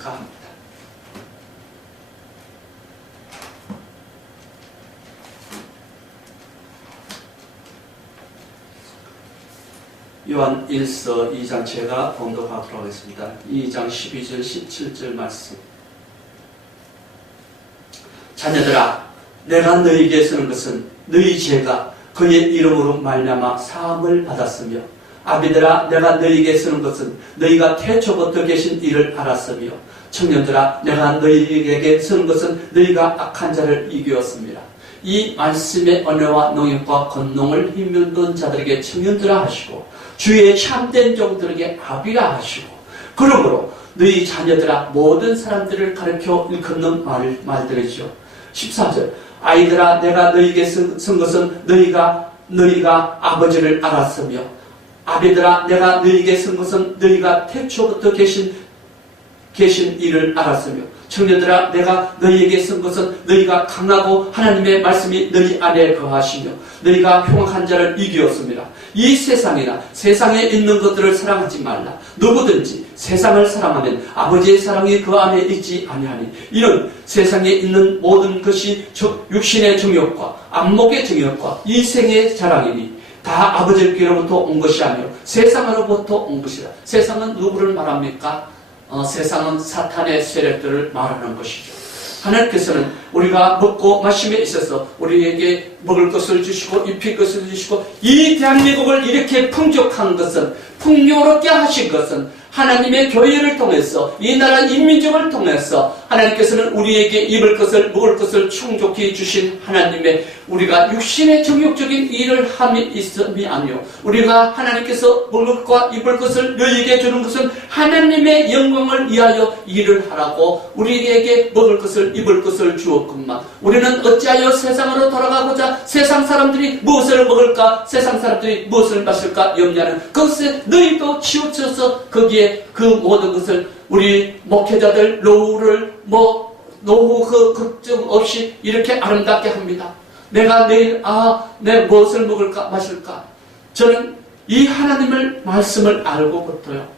합니다. 요한 1서 2장 제가 봉독하도록 하겠습니다. 2장 12절 17절 말씀. 자녀들아, 내가 너희에게 쓰는 것은 너희 죄가 그의 이름으로 말미암아 사함을 받았으며, 아비들아, 내가 너희에게 쓰는 것은 너희가 태초부터 계신 이를 알았으며, 청년들아, 내가 너희에게 쓰는 것은 너희가 악한 자를 이기었습니다. 이 말씀의 은혜와 농협과 권능을 힘입는 자들에게 청년들아 하시고, 주의 참된 종들에게 아비라 하시고, 그러므로 너희 자녀들아 모든 사람들을 가르쳐 일컫는 말들이죠. 14절. 아이들아, 내가 너희에게 쓴 것은 너희가 아버지를 알았으며, 아비들아, 내가 너희에게 쓴 것은 너희가 태초부터 계신 이를 알았으며, 청년들아, 내가 너희에게 쓴 것은 너희가 강하고 하나님의 말씀이 너희 안에 거하시며 너희가 흉악한 자를 이기었습니다. 이 세상이나 세상에 있는 것들을 사랑하지 말라. 누구든지 세상을 사랑하면 아버지의 사랑이 그 안에 있지 아니하니, 이는 세상에 있는 모든 것이 육신의 정욕과 안목의 정욕과 이생의 자랑이니 다 아버지께로부터 온 것이 아니요 세상으로부터 온 것이라. 세상은 누구를 말합니까? 세상은 사탄의 세력들을 말하는 것이죠. 하나님께서는 우리가 먹고 마심에 있어서 우리에게 먹을 것을 주시고 입힐 것을 주시고, 이 대한민국을 이렇게 풍족한 것은, 풍요롭게 하신 것은 하나님의 교회를 통해서, 이 나라 인민족을 통해서 하나님께서는 우리에게 입을 것을 먹을 것을 충족히 주신 하나님의, 우리가 육신의 정욕적인 일을 함이 있음이 아니요 우리가 하나님께서 먹을 것과 입을 것을 너희에게 주는 것은 하나님의 영광을 위하여 일을 하라고 우리에게 먹을 것을 입을 것을 주었건만, 우리는 어찌하여 세상으로 돌아가고자 세상 사람들이 무엇을 먹을까, 세상 사람들이 무엇을 마실까 염려하는 그것에 너희도 치우쳐서 거기에 그 모든 것을 우리 목회자들 노후를 노후 그 걱정 없이 이렇게 아름답게 합니다. 내가 내일 내 무엇을 먹을까 마실까. 저는 이 하나님을 말씀을 알고부터요,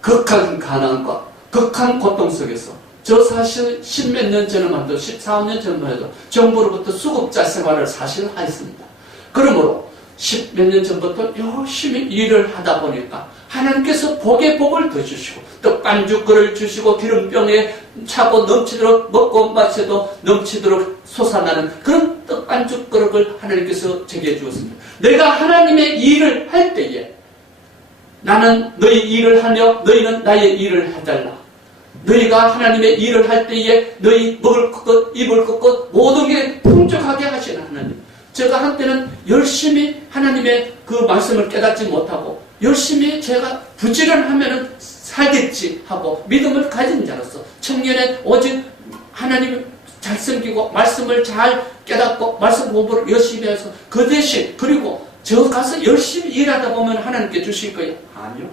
극한 가난과 극한 고통 속에서, 저 사실 10몇 년 전만 해도 14, 15년 전만 해도 정부로부터 수급자 생활을 사실 하였습니다. 그러므로 10몇 년 전부터 열심히 일을 하다 보니까 하나님께서 복에 복을 더 주시고, 떡반죽거를 주시고, 기름병에 차고 넘치도록 먹고 마셔도 넘치도록 솟아나는 그런 떡반죽거를 하나님께서 제게 주었습니다. 내가 하나님의 일을 할 때에 나는 너희 일을 하며 너희는 나의 일을 해달라. 너희가 하나님의 일을 할 때에 너희 먹을 것, 입을 것 모든 게 풍족하게 하시는 하나님. 제가 한때는 열심히 하나님의 그 말씀을 깨닫지 못하고 열심히 제가 부지런하면은 살겠지 하고 믿음을 가진 자로서 청년에 오직 하나님을 잘 섬기고 말씀을 잘 깨닫고 말씀 공부를 열심히 해서 그 대신, 그리고 저 가서 열심히 일하다 보면 하나님께 주실 거예요? 아니요.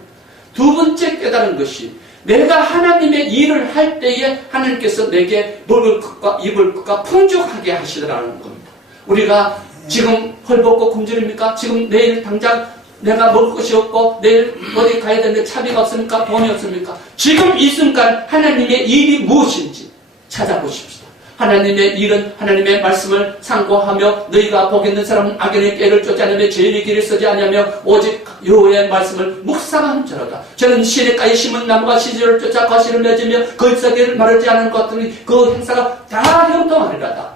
두 번째 깨달은 것이, 내가 하나님의 일을 할 때에 하나님께서 내게 먹을 것과 입을 것과 풍족하게 하시더라는 겁니다. 우리가 지금 헐벗고 굶주립니까? 지금 내일 당장 내가 먹을 것이 없고 내일 어디 가야 되는데 차비가 없습니까? 돈이 없습니까? 지금 이 순간 하나님의 일이 무엇인지 찾아보십시다. 하나님의 일은 하나님의 말씀을 상고하며 너희가 복 있는 사람은 악인의 꾀를 쫓지 않으며 죄인의 길을 쓰지 않으며 오직 여호와의 말씀을 묵상함처로다. 저는 시냇가에 심은 나무가 시절을 쫓아 과실을 맺으며 그 썩기를 마르지 않은 것 같으니 그 행사가 다 형통하리라다.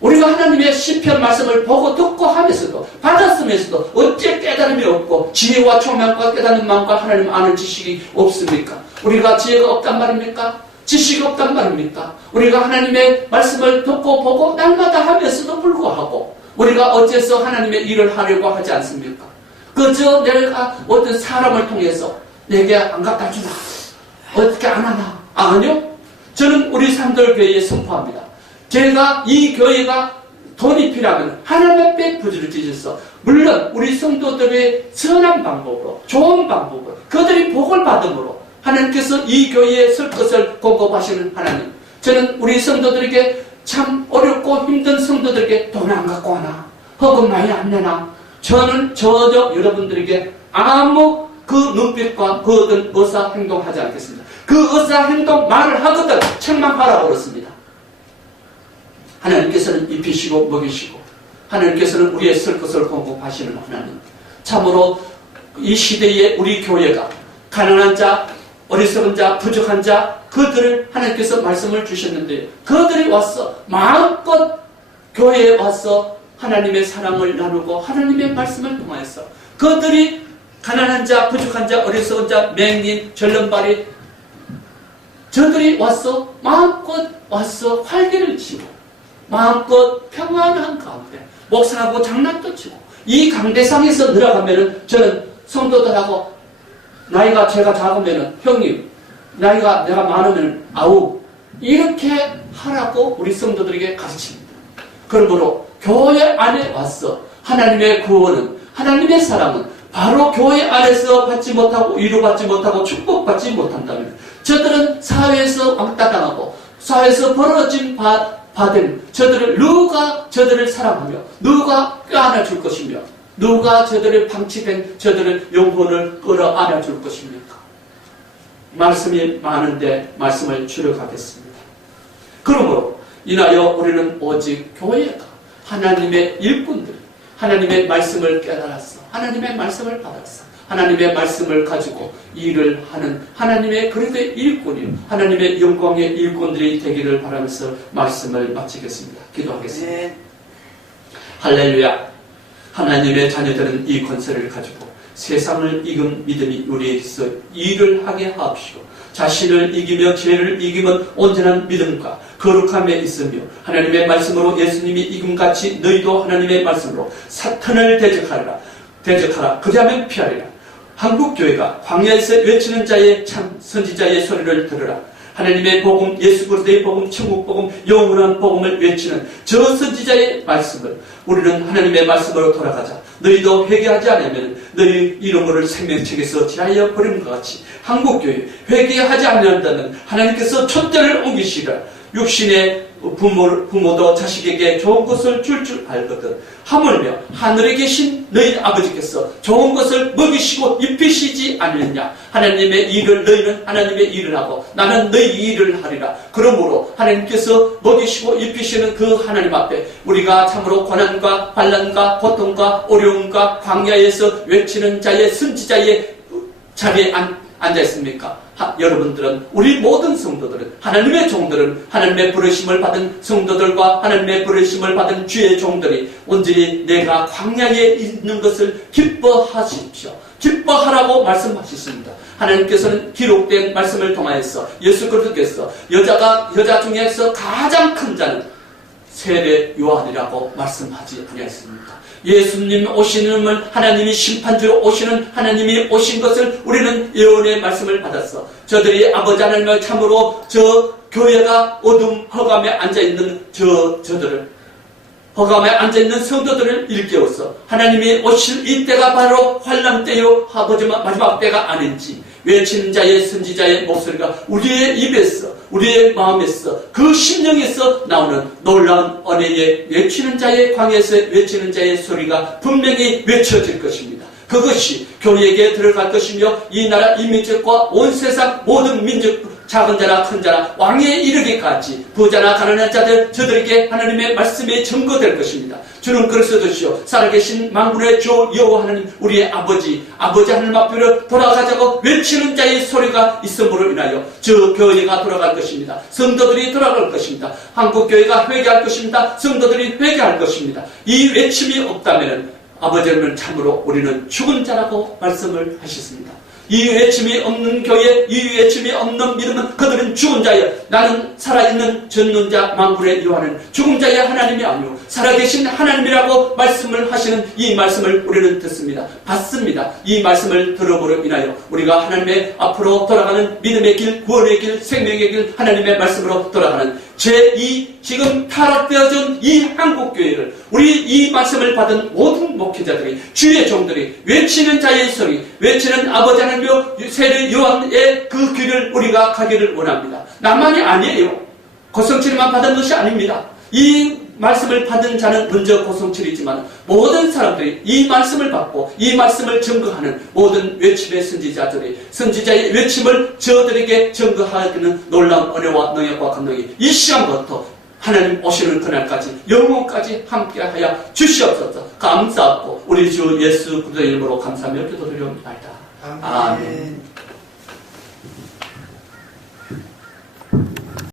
우리가 하나님의 시편 말씀을 보고 듣고 하면서도 받았으면서도 어째 깨달음이 없고 지혜와 총명과 깨닫는 마음과 하나님 아는 지식이 없습니까? 우리가 지혜가 없단 말입니까? 지식이 없단 말입니까? 우리가 하나님의 말씀을 듣고 보고 날마다 하면서도 불구하고 우리가 어째서 하나님의 일을 하려고 하지 않습니까? 그저 내가 어떤 사람을 통해서 내게 안 갖다 주나, 어떻게 안 하나? 아니요. 저는 우리 산돌교회에 선포합니다. 제가 이 교회가 돈이 필요하면 하나님 앞에 부르짖어서, 물론 우리 성도들의 선한 방법으로, 좋은 방법으로, 그들이 복을 받음으로 하나님께서 이 교회에 쓸 것을 공급하시는 하나님. 저는 우리 성도들에게 참 어렵고 힘든 성도들에게 돈 안 갖고 하나, 헌금 많이 안 내나, 저는 저저 여러분들에게 아무 그 눈빛과 그 어떤 의사 행동하지 않겠습니다. 그 의사 행동 말을 하거든 책망하라고 그렇습니다. 하나님께서는 입히시고 먹이시고 하나님께서는 우리의 쓸 것을 공급하시는 하나님. 참으로 이 시대에 우리 교회가 가난한 자, 어리석은 자, 부족한 자 그들을 하나님께서 말씀을 주셨는데 그들이 와서 마음껏 교회에 와서 하나님의 사랑을 나누고 하나님의 말씀을 통해서 그들이 가난한 자, 부족한 자, 어리석은 자, 맹인, 절름발이 저들이 와서 마음껏 와서 활기를 치고 마음껏 평안한 가운데 목사하고 장난도 치고 이 강대상에서 늘어가면은 저는 성도들하고 나이가 제가 작으면은 형님 나이가 내가 많으면 아우 이렇게 하라고 우리 성도들에게 가르칩니다. 그러므로 교회 안에 와서 하나님의 구원은 하나님의 사랑은 바로 교회 안에서 받지 못하고 위로받지 못하고 축복받지 못한다면 저들은 사회에서 왕따당하고 사회에서 벌어진 받은 저들을 누가 저들을 사랑하며 누가 껴안아줄 것이며 누가 저들을 방치된 저들을 영혼을 끌어안아줄 것입니까? 말씀이 많은데 말씀을 줄여가겠습니다. 그러므로 인하여 우리는 오직 교회가 하나님의 일꾼들이 하나님의 말씀을 깨달았어 하나님의 말씀을 받았어 하나님의 말씀을 가지고 일을 하는 하나님의 그리스도의 일꾼이요 하나님의 영광의 일꾼들이 되기를 바라면서 말씀을 마치겠습니다. 기도하겠습니다. 네. 할렐루야. 하나님의 자녀들은 이 권세를 가지고 세상을 이긴 믿음이 우리에게서 일을 하게 하옵시고 자신을 이기며 죄를 이기면 온전한 믿음과 거룩함에 있으며 하나님의 말씀으로 예수님이 이김같이 너희도 하나님의 말씀으로 사탄을 대적하라. 그리하면 피하리라. 한국교회가 광야에서 외치는 자의 참 선지자의 소리를 들으라. 하나님의 복음, 예수 그리스도의 복음, 천국 복음, 영원한 복음을 외치는 저 선지자의 말씀을 우리는 하나님의 말씀으로 돌아가자. 너희도 회개하지 않으면 너희 이름을 생명책에서 지하여 버린 것 같이 한국교회 회개하지 않는다면 하나님께서 촛대를 옮기시라. 육신의 부모도 자식에게 좋은 것을 줄 알거든. 하물며 하늘에 계신 너희 아버지께서 좋은 것을 먹이시고 입히시지 않느냐. 하나님의 일을 너희는 하나님의 일을 하고 나는 너희 일을 하리라. 그러므로 하나님께서 먹이시고 입히시는 그 하나님 앞에 우리가 참으로 고난과 반란과 고통과 어려움과 광야에서 외치는 자의 선지자의 자리에 앉아 있습니까? 여러분들은 우리 모든 성도들은 하나님의 종들은 하나님의 부르심을 받은 성도들과 하나님의 부르심을 받은 주의 종들이 온전히 내가 광야에 있는 것을 기뻐하십시오. 기뻐하라고 말씀하셨습니다. 하나님께서는 기록된 말씀을 통하여서 예수 그리스도께서 여자 중에서 가장 큰 자는 세례 요한이라고 말씀하지 아니하였습니까? 예수님 오시는 하나님이 심판주로 오시는 하나님이 오신 것을 우리는 예언의 말씀을 받았어. 저들이 아버지 하나님을 참으로 저 교회가 어둠 허감에 앉아있는 저들을 허감에 앉아있는 성도들을 일깨워서 하나님이 오실 이때가 바로 환난 때요 마지막 때가 아닌지 외치는 자의 선지자의 목소리가 우리의 입에서 우리의 마음에서 그 심령에서 나오는 놀라운 은혜의 외치는 자의 광야에서 외치는 자의 소리가 분명히 외쳐질 것입니다. 그것이 교회에게 들어갈 것이며 이 나라 이 민족과 온 세상 모든 민족 작은 자나 큰 자나 왕에 이르기까지 부자나 가난한 자들 저들에게 하나님의 말씀이 증거될 것입니다. 주는 그리스도시요 살아계신 만군의 주 여호와 하나님 우리의 아버지 하나님 앞으로 돌아가자고 외치는 자의 소리가 있음으로 인하여 저 교회가 돌아갈 것입니다. 성도들이 돌아갈 것입니다. 한국교회가 회개할 것입니다. 성도들이 회개할 것입니다. 이 외침이 없다면 아버지는 참으로 우리는 죽은 자라고 말씀을 하셨습니다. 이 외침이 없는 교회, 이 외침이 없는 믿음은 그들은 죽은 자여 나는 살아있는 전능자 만군의 여호와는 죽은 자의 하나님이 아니오 살아계신 하나님이라고 말씀을 하시는 이 말씀을 우리는 듣습니다. 받습니다. 이 말씀을 들어보려 인하여 우리가 하나님의 앞으로 돌아가는 믿음의 길, 구원의 길, 생명의 길 하나님의 말씀으로 돌아가는 제2 지금 타락되어진 이 한국교회를 우리 이 말씀을 받은 모든 목회자들이 주의 종들이 외치는 자의 소리 외치는 아버지 하나님이여 세례 요한의 그 길을 우리가 가기를 원합니다. 나만이 아니에요. 고성치료만 받은 것이 아닙니다. 이 말씀을 받은 자는 먼저 고성칠이지만 모든 사람들이 이 말씀을 받고 이 말씀을 증거하는 모든 외침의 선지자들이 선지자의 외침을 저들에게 증거하기는 놀라운 은혜와 능력과 권능이 이 시간부터 하나님 오시는 그날까지 영원까지 함께하여 주시옵소서. 감사하고 우리 주 예수 그리스도의 이름으로 감사하며 기도드리옵나이다. 아멘.